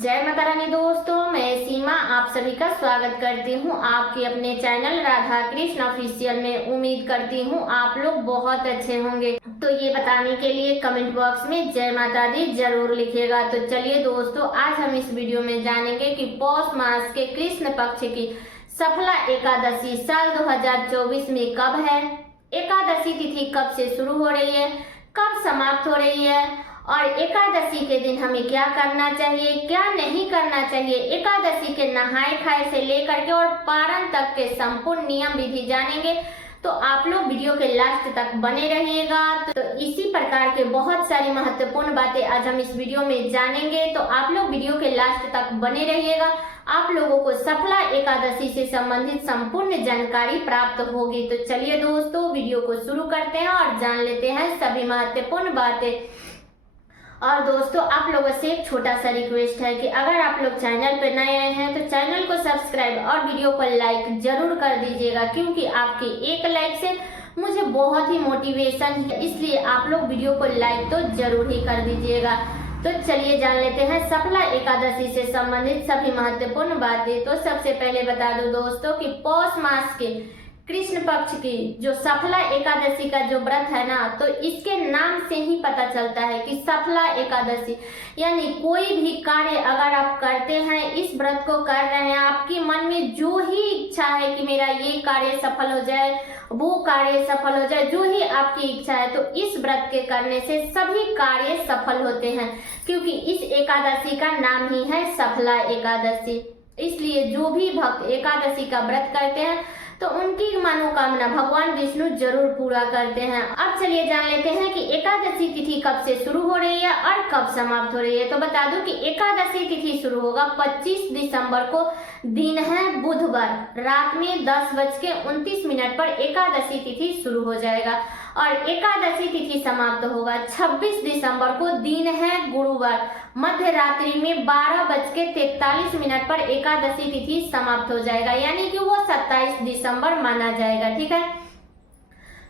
जय माता रानी दोस्तों, मैं सीमा आप सभी का स्वागत करती हूँ आपके अपने चैनल राधा कृष्ण ऑफिशियल में। उम्मीद करती हूँ आप लोग बहुत अच्छे होंगे। तो ये बताने के लिए कमेंट बॉक्स में जय माता दी जरूर लिखिएगा। तो चलिए दोस्तों, आज हम इस वीडियो में जानेंगे कि पौष मास के कृष्ण पक्ष की सफला एकादशी साल 2024 में कब है, एकादशी तिथि कब से शुरू हो रही है, कब समाप्त हो रही है और एकादशी के दिन हमें क्या करना चाहिए, क्या नहीं करना चाहिए। एकादशी के नहाए खाए से लेकर के और पारण तक के संपूर्ण नियम विधि जानेंगे। तो आप लोग वीडियो के लास्ट तक बने रहिएगा। तो इसी प्रकार के बहुत सारी महत्वपूर्ण बातें आज हम इस वीडियो में जानेंगे। तो आप लोग वीडियो के लास्ट तक बने रहिएगा, आप लोगों को सफला एकादशी से संबंधित संपूर्ण जानकारी प्राप्त होगी। तो चलिए दोस्तों, वीडियो को शुरू करते हैं और जान लेते हैं सभी महत्वपूर्ण बातें। और दोस्तों, आप लोगों से एक छोटा सा रिक्वेस्ट है कि अगर आप लोग चैनल पर नए आए हैं तो चैनल को सब्सक्राइब और वीडियो को लाइक जरूर कर दीजिएगा, क्योंकि आपके एक लाइक से मुझे बहुत ही मोटिवेशन है, इसलिए आप लोग वीडियो को लाइक तो जरूर ही कर दीजिएगा। तो चलिए जान लेते हैं सफला एकादशी से संबंधित सभी महत्वपूर्ण बातें। तो सबसे पहले बता दूं दोस्तों कि पौष मास के कृष्ण पक्ष की जो सफला एकादशी का जो व्रत है ना, तो इसके नाम से ही पता चलता है कि सफला एकादशी यानी कोई भी कार्य अगर आप करते हैं, इस व्रत को कर रहे हैं, आपके मन में जो ही इच्छा है कि मेरा ये कार्य सफल हो जाए, वो कार्य सफल हो जाए, जो ही आपकी इच्छा है, तो इस व्रत के करने से सभी कार्य सफल होते हैं, क्योंकि इस एकादशी का नाम ही है सफला एकादशी। इसलिए जो भी भक्त एकादशी का व्रत करते हैं तो उनकी मनोकामना भगवान विष्णु जरूर पूरा करते हैं। अब चलिए जान लेते हैं कि एकादशी तिथि कब से शुरू हो रही है और कब समाप्त हो रही है। तो बता दूं कि एकादशी तिथि शुरू होगा 25 दिसंबर को, दिन है बुधवार, रात में 10:29 पर एकादशी तिथि शुरू हो जाएगा और एकादशी तिथि समाप्त होगा 26 दिसंबर को, दिन है गुरुवार, मध्य रात्रि में 12:43 पर एकादशी तिथि समाप्त हो जाएगा, यानी कि वो 27 दिसंबर माना जाएगा। ठीक है,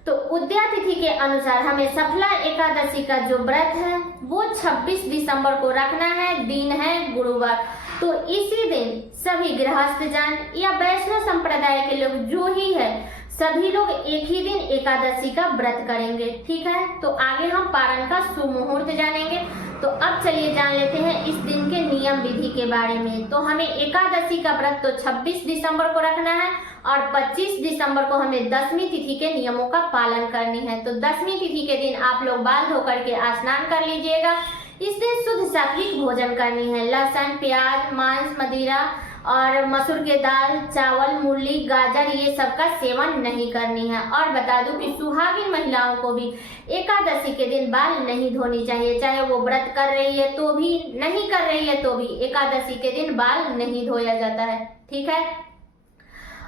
तो उदया तिथि के अनुसार हमें सफला एकादशी का जो व्रत है वो 26 दिसंबर को रखना है, दिन है गुरुवार। तो इसी दिन सभी गृहस्थ जन या वैष्णव संप्रदाय के लोग जो ही है, सभी लोग एक ही दिन एकादशी का व्रत करेंगे। ठीक है, तो आगे हम पारण का सुमुहूर्त जानेंगे। तो अब चलिए जान लेते हैं इस दिन के नियम विधि के बारे में। तो हमें एकादशी का व्रत तो 26 दिसंबर को रखना है और 25 दिसंबर को हमें दशमी तिथि के नियमों का पालन करनी है। तो दशमी तिथि के दिन आप लोग बाल धोकर के स्नान कर लीजिएगा। इस दिन शुद्ध सात्विक भोजन करनी है, लहसुन, प्याज, मांस, मदिरा और मसूर के दाल, चावल, मूली, गाजर ये सब का सेवन नहीं करनी है। और बता दूं कि सुहागिन महिलाओं को भी एकादशी के दिन बाल नहीं धोनी चाहिए, चाहे वो व्रत कर रही है तो भी, नहीं कर रही है तो भी एकादशी के दिन बाल नहीं धोया जाता है। ठीक है,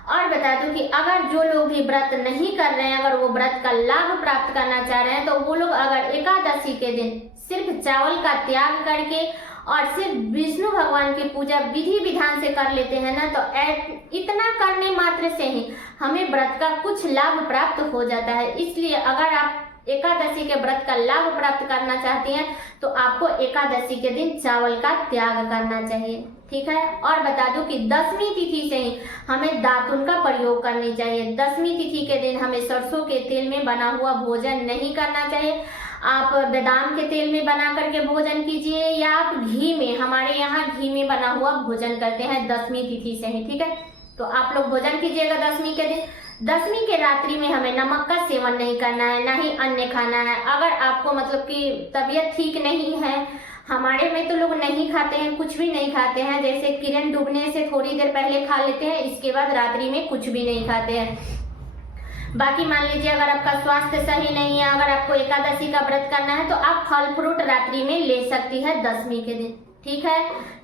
और बता दूं कि अगर जो लोग भी व्रत नहीं कर रहे हैं, अगर वो व्रत का लाभ प्राप्त करना चाह रहे हैं, तो वो लोग अगर एकादशी के दिन सिर्फ चावल का त्याग करके और सिर्फ विष्णु भगवान की पूजा विधि विधान से कर लेते हैं ना, तो इतना करने मात्र से ही हमें व्रत का कुछ लाभ प्राप्त हो जाता है। इसलिए अगर आप एकादशी के व्रत का लाभ प्राप्त करना चाहती हैं तो आपको एकादशी के दिन चावल का त्याग करना चाहिए। ठीक है, और बता दूं कि दशमी तिथि से ही हमें दातुन का प्रयोग करनी चाहिए। दशमी तिथि के दिन हमें सरसों के तेल में बना हुआ भोजन नहीं करना चाहिए। आप बादाम के तेल में बना करके भोजन कीजिए या आप घी में, हमारे यहाँ घी में बना हुआ भोजन करते हैं दशमी तिथि से ही। ठीक है, तो आप लोग भोजन कीजिएगा दशमी के दिन। दशमी के रात्रि में हमें नमक का सेवन नहीं करना है, ना ही अन्य खाना है। अगर आपको मतलब कि तबीयत ठीक नहीं है, हमारे में तो लोग नहीं खाते हैं, कुछ भी नहीं खाते हैं, जैसे किरण डूबने से थोड़ी देर पहले खा लेते हैं, इसके बाद रात्रि में कुछ भी नहीं खाते हैं। बाकी मान लीजिए अगर आपका स्वास्थ्य सही नहीं है, अगर आपको एकादशी का व्रत करना है तो आप फल फ्रूट रात्रि में ले सकती है दशमी के दिन। ठीक है,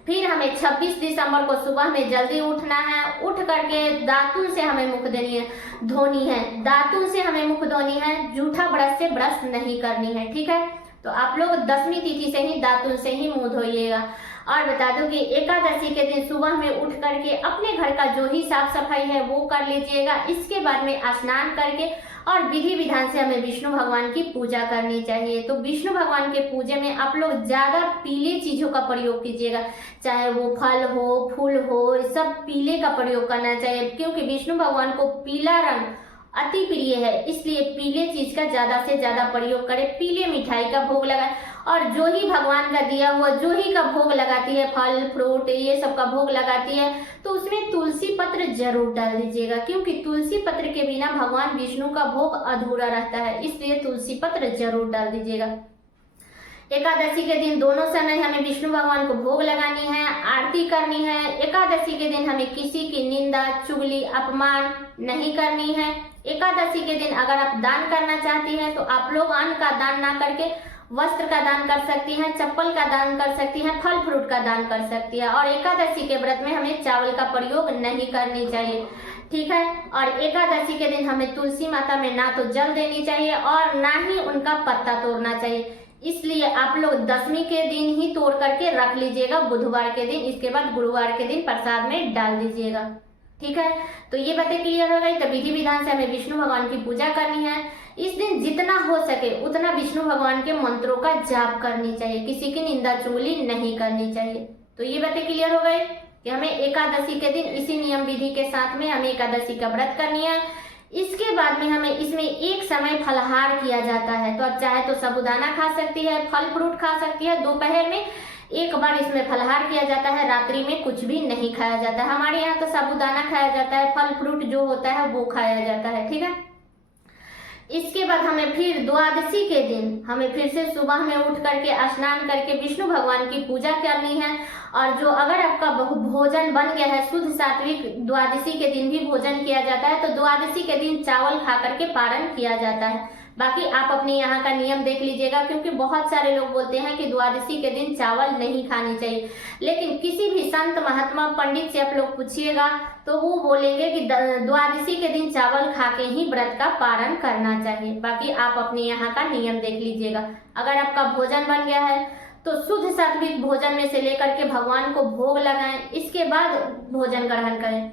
फिर हमें 26 दिसंबर को सुबह में जल्दी उठना है। उठ करके दातुन से हमें मुख धोनी है, दातुन से हमें मुख धोनी है, जूठा ब्रश से ब्रश नहीं करनी है। ठीक है, तो आप लोग दशमी तिथि से ही दातुन से ही मुंह धोइएगा। और बता दूं कि एकादशी के दिन सुबह में उठ करके अपने घर का जो ही साफ सफाई है वो कर लीजिएगा। इसके बाद में स्नान करके और विधि विधान से हमें विष्णु भगवान की पूजा करनी चाहिए। तो विष्णु भगवान के पूजे में आप लोग ज्यादा पीले चीजों का प्रयोग कीजिएगा, चाहे वो फल हो, फूल हो, सब पीले का प्रयोग करना चाहिए, क्योंकि विष्णु भगवान को पीला रंग अति प्रिय है। इसलिए पीले चीज का ज्यादा से ज्यादा प्रयोग करें, पीले मिठाई का भोग लगाए। और जो ही भगवान का दिया हुआ जो ही का भोग लगाती है, फल फ्रूट ये सब का भोग लगाती है, तो उसमें तुलसी पत्र जरूर डाल दीजिएगा, क्योंकि तुलसी पत्र के बिना भगवान विष्णु का भोग अधूरा रहता है। इसलिए तुलसी पत्र जरूर डाल दीजिएगा। एकादशी के दिन दोनों समय हमें विष्णु भगवान को भोग लगानी है, आरती करनी है। एकादशी के दिन हमें किसी की निंदा, चुगली, अपमान नहीं करनी है। एकादशी के दिन अगर आप दान करना चाहती हैं तो आप लोग अन्न का दान ना करके वस्त्र का दान कर सकती हैं, चप्पल का दान कर सकती हैं, फल फ्रूट का दान कर सकती है। और एकादशी के व्रत में हमें चावल का प्रयोग नहीं करनी चाहिए, ठीक है। और एकादशी के दिन हमें तुलसी माता में ना तो जल देनी चाहिए और ना ही उनका पत्ता तोड़ना चाहिए। इसलिए आप लोग दशमी के दिन ही तोड़ करके रख लीजिएगा, बुधवार के दिन। इसके बाद गुरुवार के दिन प्रसाद में डाल दीजिएगा, ठीक है। तो ये बातें क्लियर हो गई। तो विधि विधान से हमें विष्णु भगवान की पूजा करनी है। इस दिन जितना हो सके उतना विष्णु भगवान के मंत्रों का जाप करनी चाहिए, किसी की निंदा चुगली नहीं करनी चाहिए। तो ये बातें क्लियर हो गई कि हमें एकादशी के दिन इसी नियम विधि के साथ में हमें एकादशी का व्रत करनी है। इसके बाद में हमें इसमें एक समय फलाहार किया जाता है। तो आप चाहे तो साबूदाना खा सकती है, फल फ्रूट खा सकती है। दोपहर में एक बार इसमें फलाहार किया जाता है, रात्रि में कुछ भी नहीं खाया जाता है। हमारे यहाँ तो साबूदाना खाया जाता है, फल फ्रूट जो होता है वो खाया जाता है, ठीक है। इसके बाद हमें फिर द्वादशी के दिन हमें फिर से सुबह में उठ करके स्नान करके विष्णु भगवान की पूजा करनी है। और जो अगर आपका भोजन बन गया है, शुद्ध सात्विक द्वादशी के दिन भी भोजन किया जाता है, तो द्वादशी के दिन चावल खा करके पारण किया जाता है। बाकी आप अपने यहाँ का नियम देख लीजिएगा, क्योंकि बहुत सारे लोग बोलते हैं कि द्वादशी के दिन चावल नहीं खानी चाहिए। लेकिन किसी भी संत महात्मा पंडित से आप लोग पूछिएगा तो वो बोलेंगे कि द्वादशी के दिन चावल खा के ही व्रत का पारण करना चाहिए। बाकी आप अपने यहाँ का नियम देख लीजिएगा। अगर आपका भोजन बन गया है तो शुद्ध सात्विक भोजन में से लेकर के भगवान को भोग लगाएं, इसके बाद भोजन ग्रहण करें।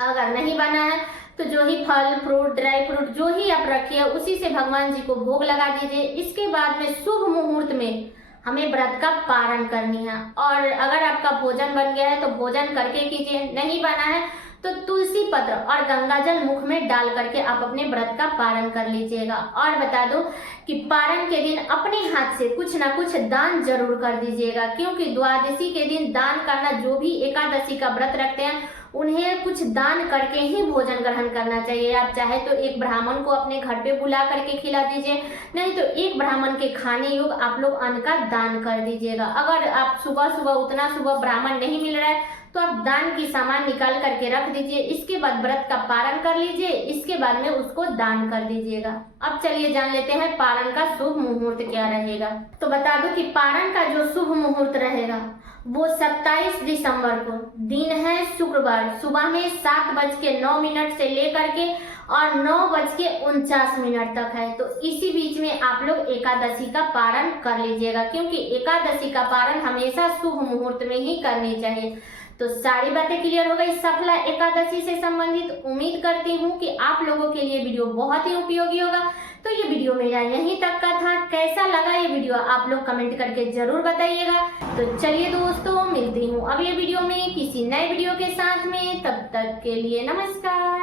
अगर नहीं बना है तो जो ही फल फ्रूट ड्राई फ्रूट जो ही आप रखिए उसी से भगवान जी को भोग लगा दीजिए। इसके बाद में शुभ मुहूर्त में हमें व्रत का पारण करनी है। और अगर आपका भोजन बन गया है तो भोजन करके कीजिए, नहीं बना है तो तुलसी पत्र और गंगाजल मुख में डाल करके आप अपने व्रत का पारण कर लीजिएगा। और बता दो कि पारण के दिन अपने हाथ से कुछ ना कुछ दान जरूर कर दीजिएगा, क्योंकि द्वादशी के दिन दान करना, जो भी एकादशी का व्रत रखते हैं उन्हें कुछ दान करके ही भोजन ग्रहण करना चाहिए। आप चाहे तो एक ब्राह्मण को अपने घर पे बुला करके खिला दीजिए, नहीं तो एक ब्राह्मण के खाने योग आप लोग अन्न का दान कर दीजिएगा। अगर आप सुबह सुबह उतना सुबह ब्राह्मण नहीं मिल रहा है तो आप दान की सामान निकाल करके रख दीजिए। इसके बाद व्रत का पारण कर लीजिए, इसके बाद में उसको दान कर दीजिएगा। अब चलिए जान लेते हैं पारण का शुभ मुहूर्त क्या रहेगा। तो बता दूं कि पारण का जो शुभ मुहूर्त रहेगा वो 27 दिसंबर को दिन है शुक्रवार, सुबह में 7:09 से लेकर के और 9:49 तक है। तो इसी बीच में आप लोग एकादशी का पारण कर लीजिएगा, क्योंकि एकादशी का पारण हमेशा शुभ मुहूर्त में ही करनी चाहिए। तो सारी बातें क्लियर हो गई सफला एकादशी से संबंधित। उम्मीद करती हूँ कि आप लोगों के लिए वीडियो बहुत ही उपयोगी होगा। तो ये वीडियो मेरा यहीं तक का था। कैसा लगा ये वीडियो आप लोग कमेंट करके जरूर बताइएगा। तो चलिए दोस्तों, मिलती हूँ अगले वीडियो में किसी नए वीडियो के साथ में। तब तक के लिए नमस्कार।